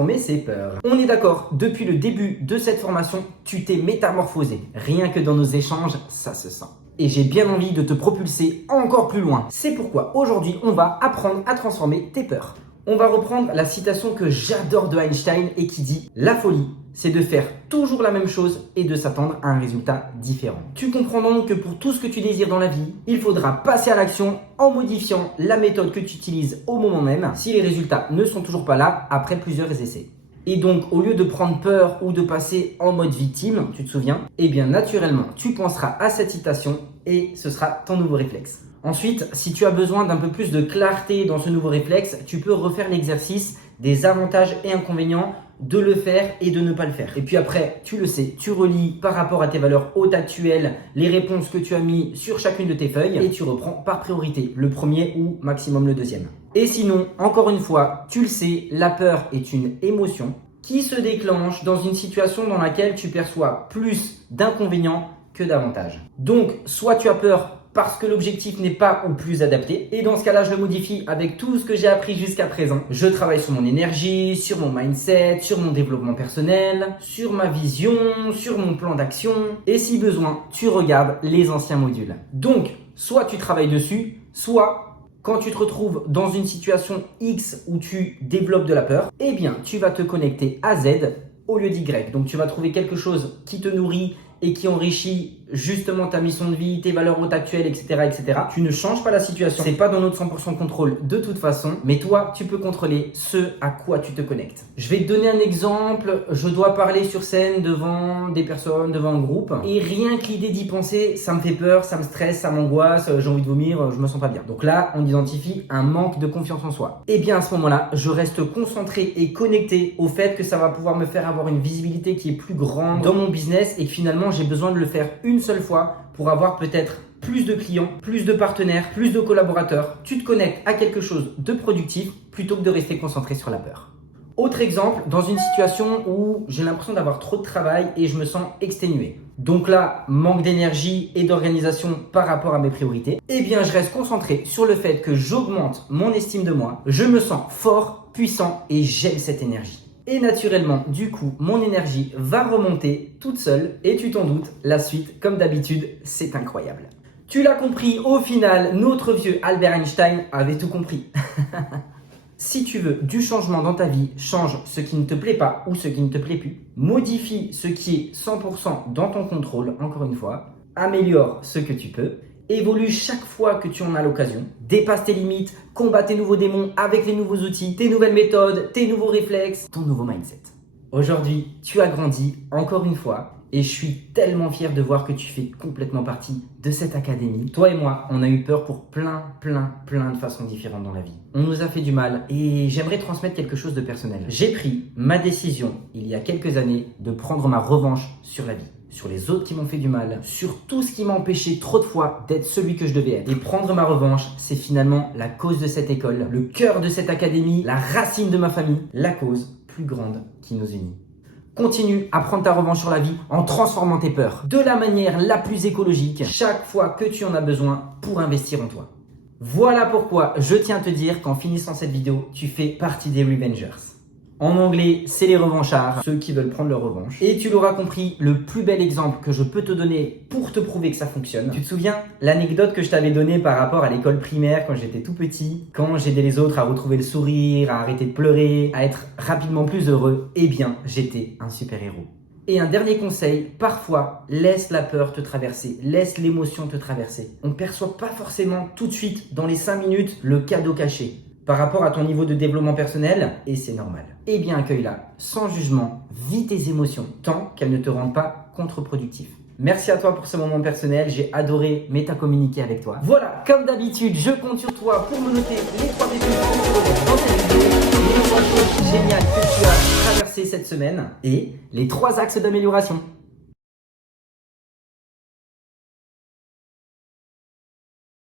transformer ses peurs. On est d'accord, depuis le début de cette formation, tu t'es métamorphosé. Rien que dans nos échanges, ça se sent. Et j'ai bien envie de te propulser encore plus loin. C'est pourquoi aujourd'hui, on va apprendre à transformer tes peurs. On va reprendre la citation que j'adore de Einstein et qui dit « La folie, c'est de faire toujours la même chose et de s'attendre à un résultat différent. » Tu comprends donc que pour tout ce que tu désires dans la vie, il faudra passer à l'action en modifiant la méthode que tu utilises au moment même si les résultats ne sont toujours pas là après plusieurs essais. Et donc, au lieu de prendre peur ou de passer en mode victime, tu te souviens, eh bien naturellement, tu penseras à cette citation et ce sera ton nouveau réflexe. Ensuite, si tu as besoin d'un peu plus de clarté dans ce nouveau réflexe, tu peux refaire l'exercice des avantages et inconvénients de le faire et de ne pas le faire. Et puis après, tu le sais, tu relis par rapport à tes valeurs hautes actuelles les réponses que tu as mis sur chacune de tes feuilles et tu reprends par priorité le premier ou maximum le deuxième. Et sinon, encore une fois, tu le sais, la peur est une émotion qui se déclenche dans une situation dans laquelle tu perçois plus d'inconvénients que d'avantages. Donc, soit tu as peur parce que l'objectif n'est pas au plus adapté. Et dans ce cas-là, je le modifie avec tout ce que j'ai appris jusqu'à présent. Je travaille sur mon énergie, sur mon mindset, sur mon développement personnel, sur ma vision, sur mon plan d'action. Et si besoin, tu regardes les anciens modules. Donc, soit tu travailles dessus, soit quand tu te retrouves dans une situation X où tu développes de la peur, eh bien, tu vas te connecter à Z au lieu d'Y. Donc, tu vas trouver quelque chose qui te nourrit et qui enrichit justement ta mission de vie, tes valeurs hautes actuelles, etc., etc. Tu ne changes pas la situation. C'est pas dans notre 100% contrôle de toute façon, mais toi, tu peux contrôler ce à quoi tu te connectes. Je vais te donner un exemple. Je dois parler sur scène devant des personnes, devant un groupe. Et rien que l'idée d'y penser, ça me fait peur, ça me stresse, ça m'angoisse, j'ai envie de vomir, je me sens pas bien. Donc là, on identifie un manque de confiance en soi. Et bien à ce moment-là, je reste concentré et connecté au fait que ça va pouvoir me faire avoir une visibilité qui est plus grande dans mon business et que finalement, j'ai besoin de le faire une seule fois pour avoir peut-être plus de clients, plus de partenaires, plus de collaborateurs. Tu te connectes à quelque chose de productif plutôt que de rester concentré sur la peur. Autre exemple, dans une situation où j'ai l'impression d'avoir trop de travail et je me sens exténué. Donc là, manque d'énergie et d'organisation par rapport à mes priorités. Eh bien, je reste concentré sur le fait que j'augmente mon estime de moi. Je me sens fort, puissant et j'aime cette énergie. Et naturellement, du coup, mon énergie va remonter toute seule. Et tu t'en doutes, la suite, comme d'habitude, c'est incroyable. Tu l'as compris, au final, notre vieux Albert Einstein avait tout compris. Si tu veux du changement dans ta vie, change ce qui ne te plaît pas ou ce qui ne te plaît plus. Modifie ce qui est 100% dans ton contrôle, encore une fois. Améliore ce que tu peux. Évolue chaque fois que tu en as l'occasion. Dépasse tes limites, combat tes nouveaux démons avec les nouveaux outils, tes nouvelles méthodes, tes nouveaux réflexes, ton nouveau mindset. Aujourd'hui, tu as grandi encore une fois et je suis tellement fier de voir que tu fais complètement partie de cette académie. Toi et moi, on a eu peur pour plein de façons différentes dans la vie. On nous a fait du mal et j'aimerais transmettre quelque chose de personnel. J'ai pris ma décision il y a quelques années de prendre ma revanche sur la vie. Sur les autres qui m'ont fait du mal, sur tout ce qui m'a empêché trop de fois d'être celui que je devais être. Et prendre ma revanche, c'est finalement la cause de cette école, le cœur de cette académie, la racine de ma famille, la cause plus grande qui nous unit. Continue à prendre ta revanche sur la vie en transformant tes peurs de la manière la plus écologique chaque fois que tu en as besoin pour investir en toi. Voilà pourquoi je tiens à te dire qu'en finissant cette vidéo, tu fais partie des Revengers. En anglais, c'est les revanchards, ceux qui veulent prendre leur revanche. Et tu l'auras compris, le plus bel exemple que je peux te donner pour te prouver que ça fonctionne. Tu te souviens l'anecdote que je t'avais donnée par rapport à l'école primaire quand j'étais tout petit, quand j'aidais les autres à retrouver le sourire, à arrêter de pleurer, à être rapidement plus heureux? Eh bien, j'étais un super-héros. Et un dernier conseil, parfois, laisse la peur te traverser, laisse l'émotion te traverser. On ne perçoit pas forcément tout de suite, dans les 5 minutes, le cadeau caché par rapport à ton niveau de développement personnel, et c'est normal. Eh bien, accueille-la sans jugement, vis tes émotions, tant qu'elles ne te rendent pas contre-productif. Merci à toi pour ce moment personnel, j'ai adoré métacommuniquer avec toi. Voilà, comme d'habitude, je compte sur toi pour me noter les 3 pépites dans cette vidéo, les 3 choses géniales que tu as traversées cette semaine et les 3 axes d'amélioration.